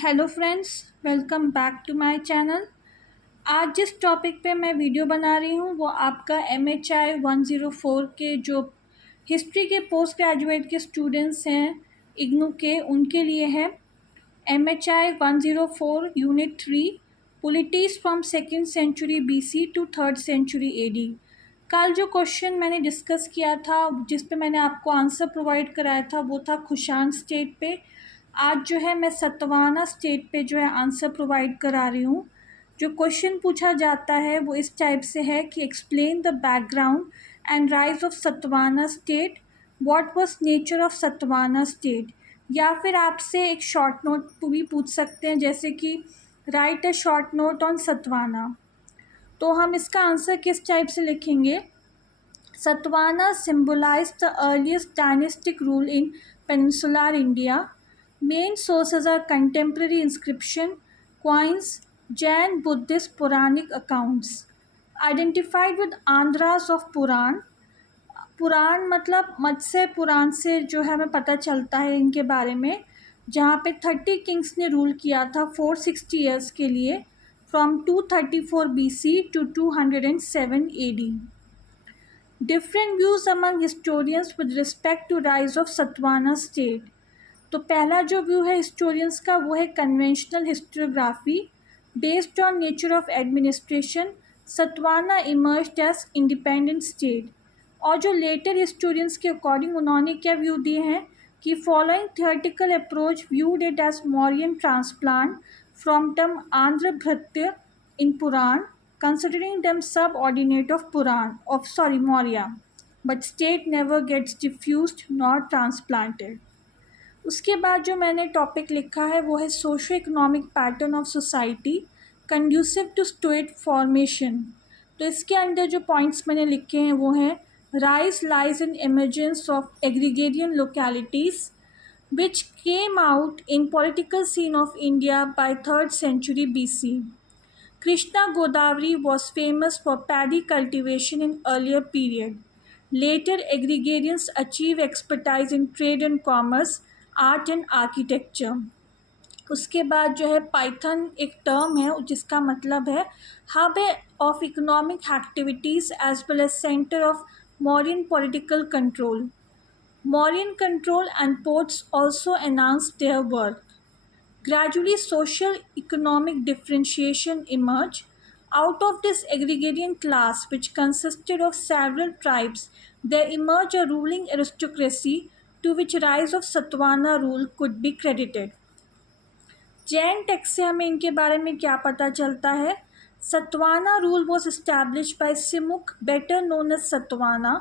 Hello friends, welcome back to my channel. आज जिस topic पे मैं वीडियो बना रही हूँ वो आपका MHI 104 के जो हिस्ट्री के पोस्ट ग्रेजुएट के स्टूडेंट्स हैं इग्नू के, उनके लिए है। MHI 104 unit 3 politics from second century BC to third century AD। कल जो क्वेश्चन मैंने डिस्कस किया था, जिस पे मैंने आपको आंसर प्रोवाइड कराया था, वो था कुषाण स्टेट पे। आज जो है मैं सतवाना स्टेट पे जो है आंसर प्रोवाइड करा रही हूँ। जो क्वेश्चन पूछा जाता है वो इस टाइप से है कि explain the background and rise of Satavahana state, what was nature of Satavahana state. या फिर आपसे एक शॉर्ट नोट भी पूछ सकते हैं, जैसे कि right a short note on Satavahana. तो हम इसका आंसर किस टाइप से लिखेंगे? Satavahanas symbolized the earliest dynastic rule in peninsular India. Main sources are contemporary inscription, coins, Jain Buddhist Puranic accounts. Identified with Andhras of Puran. पुराण मतलब मत्स्य पुराण से जो है हमें पता चलता है इनके बारे में, जहाँ पे 30 किंग्स ने रूल किया था 460 ईयर्स के लिए, from 234 BC to 207 AD। Different views among historians with respect to rise of Satavahana state. तो पहला जो व्यू है हिस्टोरियंस का वो है conventional historiography. Based on nature of administration, Satavahana emerged as independent state. और जो लेटर हिस्टोरियंस के अकॉर्डिंग उन्होंने क्या व्यू दिए हैं कि following theoretical approach viewed it as Mauryan transplant from term Andhra Bhritya in Purana, considering them subordinate of Maurya, but state never gets diffused nor transplanted। उसके बाद जो मैंने टॉपिक लिखा है वो है socio economic pattern of society conducive to state formation. तो इसके अंदर जो पॉइंट्स मैंने लिखे हैं वो हैं rise lies in emergence of agrarian localities which came out in political scene of India by 3rd century BC। Krishna Godavari was famous for paddy cultivation in earlier period. Later agrarians achieved expertise in trade and commerce, art and architecture। उसके बाद जो है Python एक term है जिसका मतलब है hub of economic activities as well as centre of Mauryan political control। Mauryan control and ports also announced their worth। Gradually, social economic differentiation emerged. Out of this agrarian class, which consisted of several tribes, there emerged a ruling aristocracy to which rise of Satavahana rule could be credited। Jain text से हमें इनके बारे में क्या पता चलता है? Satavahana rule was established by Simukh, better known as Satavahana,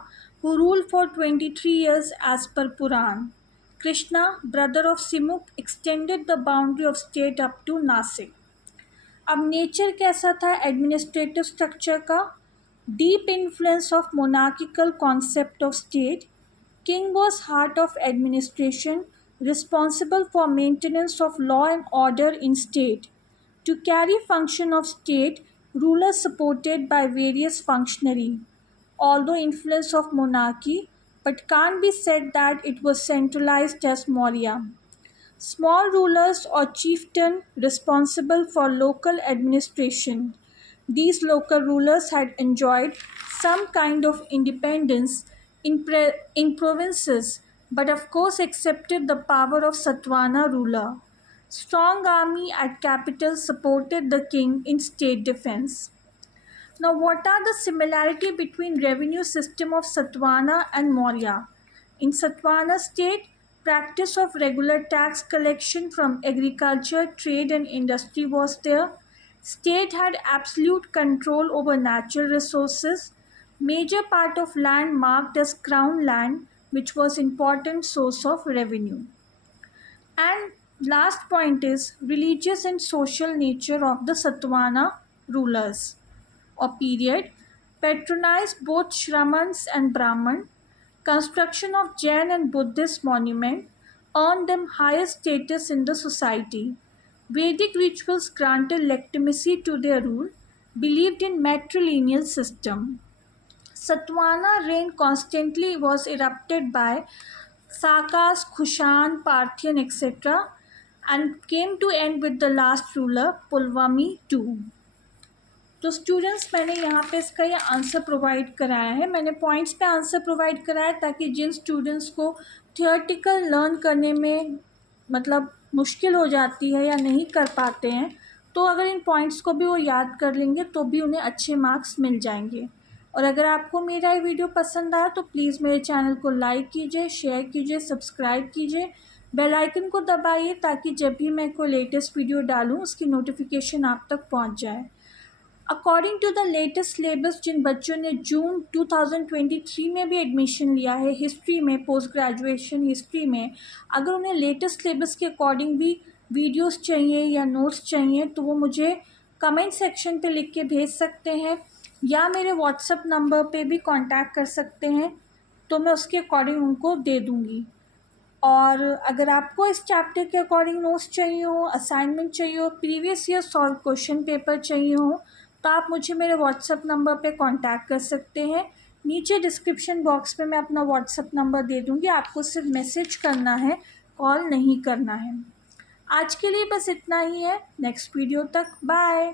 who ruled for 23 years as per Puran। Krishna, brother of Simukh, extended the boundary of state up to Nasik। अब नेचर कैसा था एडमिनिस्ट्रेटिव स्ट्रक्चर का? Deep influence of monarchical concept of state. King was heart of administration, responsible for maintenance of law and order in state। To carry function of state, rulers supported by various functionary, although influence of monarchy, but can't be said that it was centralized as Maurya। Small rulers or chieftain responsible for local administration. These local rulers had enjoyed some kind of independence in provinces, but of course accepted the power of Satavahana ruler। Strong army at capital supported the king in state defense। Now, what are the similarity between revenue system of Satavahana and Maurya? In Satavahana state, practice of regular tax collection from agriculture, trade and industry was there. State had absolute control over natural resources. Major part of land marked as crown land, which was important source of revenue। And last point is religious and social nature of the Satavahana rulers or period, patronized both Shramans and Brahman, construction of Jain and Buddhist monument earned them higher status in the society, Vedic rituals granted legitimacy to their rule, believed in matrilineal system। Satavahana reign constantly was erupted by Sakas, Kushan, Parthian, etc. and came to end with the last ruler Pulwami 2. तो students मैंने यहाँ पे इसका ये answer provide कराया है, मैंने points पे आंसर प्रोवाइड कराया है ताकि जिन स्टूडेंट्स को थियोरेटिकल लर्न करने में मतलब मुश्किल हो जाती है या नहीं कर पाते हैं, तो अगर इन पॉइंट्स को भी वो याद कर लेंगे तो भी उन्हें अच्छे मार्क्स मिल जाएंगे। और अगर आपको मेरा ये वीडियो पसंद आया तो प्लीज़ मेरे चैनल को लाइक कीजिए, शेयर कीजिए, सब्सक्राइब कीजिए, बेल आइकन को दबाइए ताकि जब भी मैं कोई लेटेस्ट वीडियो डालूँ उसकी नोटिफिकेशन आप तक पहुंच जाए। According to the latest syllabus, जिन बच्चों ने जून 2023 में भी एडमिशन लिया है हिस्ट्री में, पोस्ट ग्रेजुएशन हिस्ट्री में, अगर उन्हें लेटेस्ट सिलेबस के अकॉर्डिंग भी वीडियोस चाहिए या नोट्स चाहिए तो वो मुझे कमेंट सेक्शन पे लिख के भेज सकते हैं या मेरे व्हाट्सएप नंबर पे भी कांटेक्ट कर सकते हैं, तो मैं उसके अकॉर्डिंग उनको दे दूँगी। और अगर आपको इस चैप्टर के अकॉर्डिंग नोट्स चाहिए हो, असाइनमेंट चाहिए हो, previous year solve question paper चाहिए हो, तो आप मुझे मेरे व्हाट्सएप नंबर पे कांटेक्ट कर सकते हैं। नीचे डिस्क्रिप्शन बॉक्स पे मैं अपना व्हाट्सएप नंबर दे दूँगी, आपको सिर्फ मैसेज करना है, कॉल नहीं करना है। आज के लिए बस इतना ही है। नेक्स्ट वीडियो तक बाय।